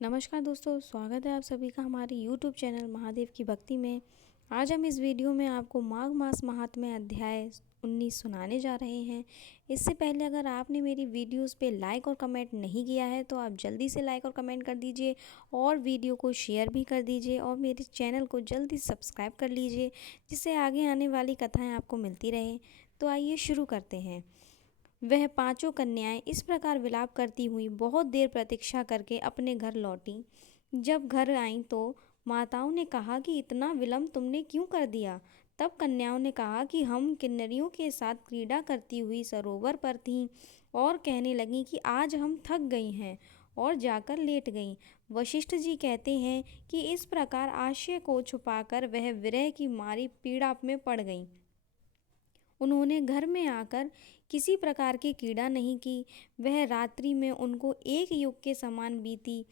नमस्कार दोस्तों, स्वागत है आप सभी का हमारे YouTube चैनल महादेव की भक्ति में। आज हम इस वीडियो में आपको माघ मास महात्म्य अध्याय 19 सुनाने जा रहे हैं। इससे पहले अगर आपने मेरी वीडियोस पे लाइक और कमेंट नहीं किया है तो आप जल्दी से लाइक और कमेंट कर दीजिए और वीडियो को शेयर भी कर दीजिए और मेरे चैनल को जल्दी सब्सक्राइब कर लीजिए, जिससे आगे आने वाली कथाएँ आपको मिलती रहें। तो आइए शुरू करते हैं। वह पांचों कन्याएं इस प्रकार विलाप करती हुई बहुत देर प्रतीक्षा करके अपने घर लौटी। जब घर आईं तो माताओं ने कहा कि इतना विलंब तुमने क्यों कर दिया। तब कन्याओं ने कहा कि हम किन्नरियों के साथ क्रीड़ा करती हुई सरोवर पर थीं और कहने लगीं कि आज हम थक गई हैं और जाकर लेट गईं। वशिष्ठ जी कहते हैं कि इस प्रकार आशय को छुपाकर वह विरह की मारी पीड़ा में पड़ गईं। उन्होंने घर में आकर किसी प्रकार की क्रीड़ा नहीं की। वह रात्रि में उनको एक युग के समान बीती।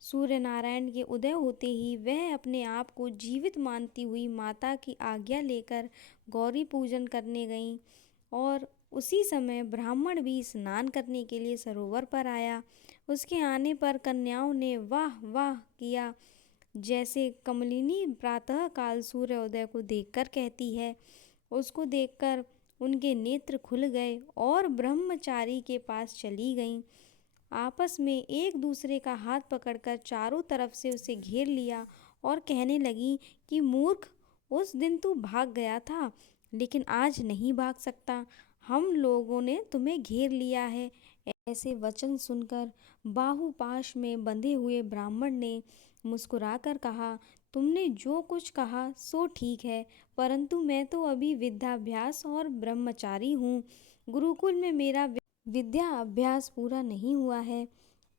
सूर्य नारायण के उदय होते ही वह अपने आप को जीवित मानती हुई माता की आज्ञा लेकर गौरी पूजन करने गईं और उसी समय ब्राह्मण भी स्नान करने के लिए सरोवर पर आया। उसके आने पर कन्याओं ने वाह वाह किया, जैसे कमलिनी प्रातः काल सूर्योदय को देखकर कहती है। उसको देखकर उनके नेत्र खुल गए और ब्रह्मचारी के पास चली गईं। आपस में एक दूसरे का हाथ पकड़कर चारों तरफ से उसे घेर लिया और कहने लगी कि मूर्ख, उस दिन तू भाग गया था लेकिन आज नहीं भाग सकता। हम लोगों ने तुम्हें घेर लिया है। ऐसे वचन सुनकर बाहुपाश में बंधे हुए ब्राह्मण ने मुस्कुराकर कहा, तुमने जो कुछ कहा सो ठीक है, परंतु मैं तो अभी विद्याभ्यास और ब्रह्मचारी हूँ। गुरुकुल में मेरा विद्या अभ्यास पूरा नहीं हुआ है।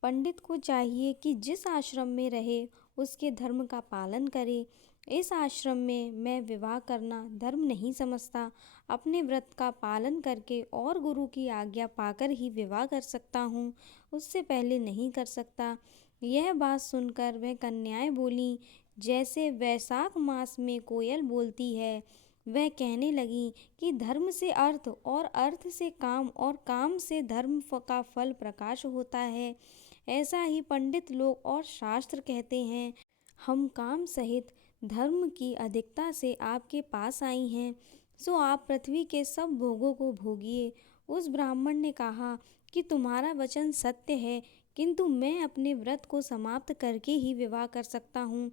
पंडित को चाहिए कि जिस आश्रम में रहे उसके धर्म का पालन करे। इस आश्रम में मैं विवाह करना धर्म नहीं समझता। अपने व्रत का पालन करके और गुरु की आज्ञा पाकर ही विवाह कर सकता हूँ, उससे पहले नहीं कर सकता। यह बात सुनकर वह कन्याएं बोलीं जैसे वैशाख मास में कोयल बोलती है। वह कहने लगी कि धर्म से अर्थ और अर्थ से काम और काम से धर्म का फल प्रकाश होता है। ऐसा ही पंडित लोग और शास्त्र कहते हैं। हम काम सहित धर्म की अधिकता से आपके पास आई हैं, सो आप पृथ्वी के सब भोगों को भोगिए। उस ब्राह्मण ने कहा कि तुम्हारा वचन सत्य है, किंतु मैं अपने व्रत को समाप्त करके ही विवाह कर सकता हूँ,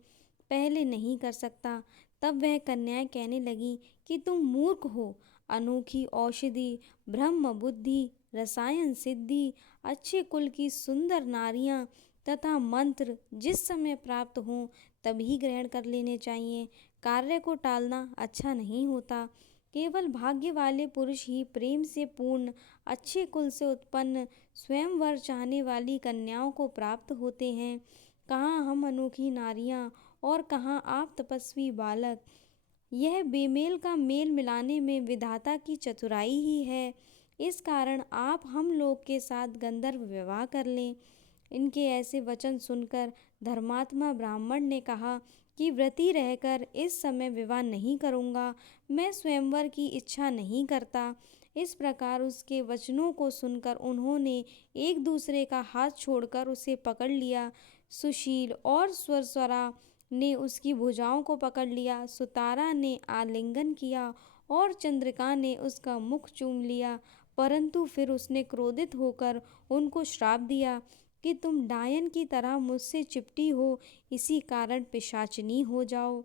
पहले नहीं कर सकता। तब वह कन्याएं कहने लगी कि तुम मूर्ख हो। अनोखी औषधि, ब्रह्म बुद्धि, रसायन सिद्धि, अच्छे कुल की सुंदर नारियां तथा मंत्र जिस समय प्राप्त हों तभी ग्रहण कर लेने चाहिए। कार्य को टालना अच्छा नहीं होता। केवल भाग्य वाले पुरुष ही प्रेम से पूर्ण अच्छे कुल से उत्पन्न स्वयंवर चाहने वाली कन्याओं को प्राप्त होते हैं। कहाँ हम अनोखी नारियां और कहाँ आप तपस्वी बालक। यह बेमेल का मेल मिलाने में विधाता की चतुराई ही है। इस कारण आप हम लोग के साथ गंधर्व विवाह कर लें। इनके ऐसे वचन सुनकर धर्मात्मा ब्राह्मण ने कहा कि व्रती रहकर इस समय विवाह नहीं करूँगा, मैं स्वयंवर की इच्छा नहीं करता। इस प्रकार उसके वचनों को सुनकर उन्होंने एक दूसरे का हाथ छोड़कर उसे पकड़ लिया। सुशील और स्वरस्वरा ने उसकी भुजाओं को पकड़ लिया। सुतारा ने आलिंगन किया और चंद्रिका ने उसका मुख चूम लिया, परंतु फिर उसने क्रोधित होकर उनको श्राप दिया कि तुम डायन की तरह मुझसे चिपटी हो, इसी कारण पिशाचिनी हो जाओ।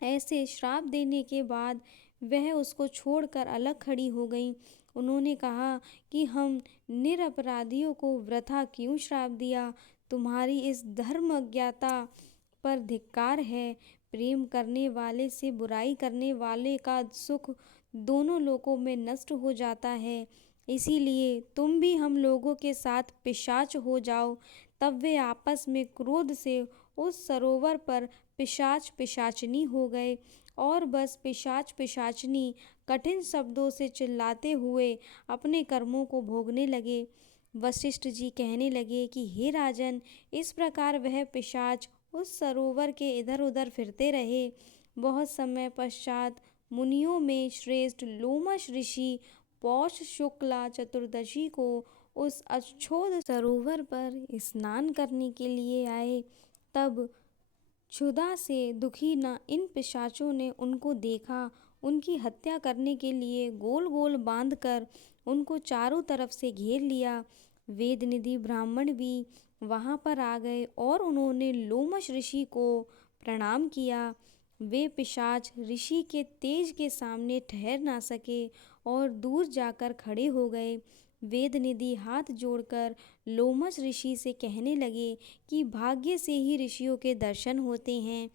ऐसे श्राप देने के बाद वह उसको छोड़कर अलग खड़ी हो गई। उन्होंने कहा कि हम निरपराधियों को वृथा क्यों श्राप दिया। तुम्हारी इस धर्म अज्ञाता पर धिक्कार है। प्रेम करने वाले से बुराई करने वाले का सुख दोनों लोकों में नष्ट हो जाता है। इसीलिए तुम भी हम लोगों के साथ पिशाच हो जाओ। तब वे आपस में क्रोध से उस सरोवर पर पिशाच पिशाचनी हो गए और बस पिशाच पिशाचनी कठिन शब्दों से चिल्लाते हुए अपने कर्मों को भोगने लगे। वशिष्ठ जी कहने लगे कि हे राजन, इस प्रकार वह पिशाच उस सरोवर के इधर उधर फिरते रहे। बहुत समय पश्चात मुनियों में श्रेष्ठ लोमश ऋषि पौष शुक्ला चतुर्दशी को उस अछोद सरोवर पर स्नान करने के लिए आए, तब क्षुधा से दुखी न इन पिशाचों ने उनको देखा। उनकी हत्या करने के लिए गोल गोल बांधकर उनको चारों तरफ से घेर लिया। वेदनिधि ब्राह्मण भी वहाँ पर आ गए और उन्होंने लोमश ऋषि को प्रणाम किया। वे पिशाच ऋषि के तेज के सामने ठहर ना सके और दूर जाकर खड़े हो गए। वेदनिधि हाथ जोड़कर लोमश ऋषि से कहने लगे कि भाग्य से ही ऋषियों के दर्शन होते हैं।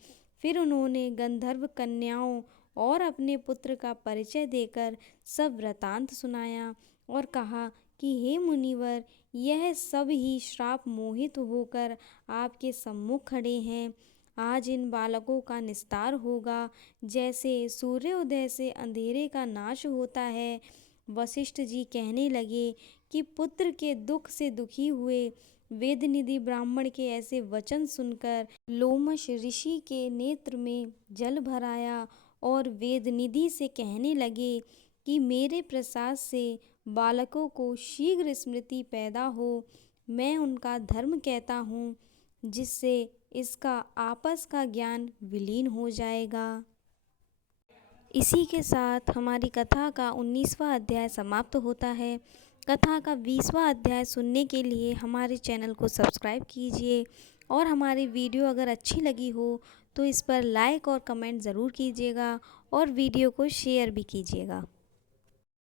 फिर उन्होंने गंधर्व कन्याओं और अपने पुत्र का परिचय देकर सब वृतांत सुनाया और कहा कि हे मुनिवर, यह सब ही श्राप मोहित होकर आपके सम्मुख खड़े हैं। आज इन बालकों का निस्तार होगा, जैसे सूर्योदय से अंधेरे का नाश होता है। वशिष्ठ जी कहने लगे कि पुत्र के दुख से दुखी हुए वेदनिधि ब्राह्मण के ऐसे वचन सुनकर लोमश ऋषि के नेत्र में जल भर आया और वेदनिधि से कहने लगे कि मेरे प्रसाद से बालकों को शीघ्र स्मृति पैदा हो। मैं उनका धर्म कहता हूँ, जिससे इसका आपस का ज्ञान विलीन हो जाएगा। इसी के साथ हमारी कथा का 19वां अध्याय समाप्त होता है। कथा का 20वां अध्याय सुनने के लिए हमारे चैनल को सब्सक्राइब कीजिए और हमारी वीडियो अगर अच्छी लगी हो तो इस पर लाइक और कमेंट ज़रूर कीजिएगा और वीडियो को शेयर भी कीजिएगा।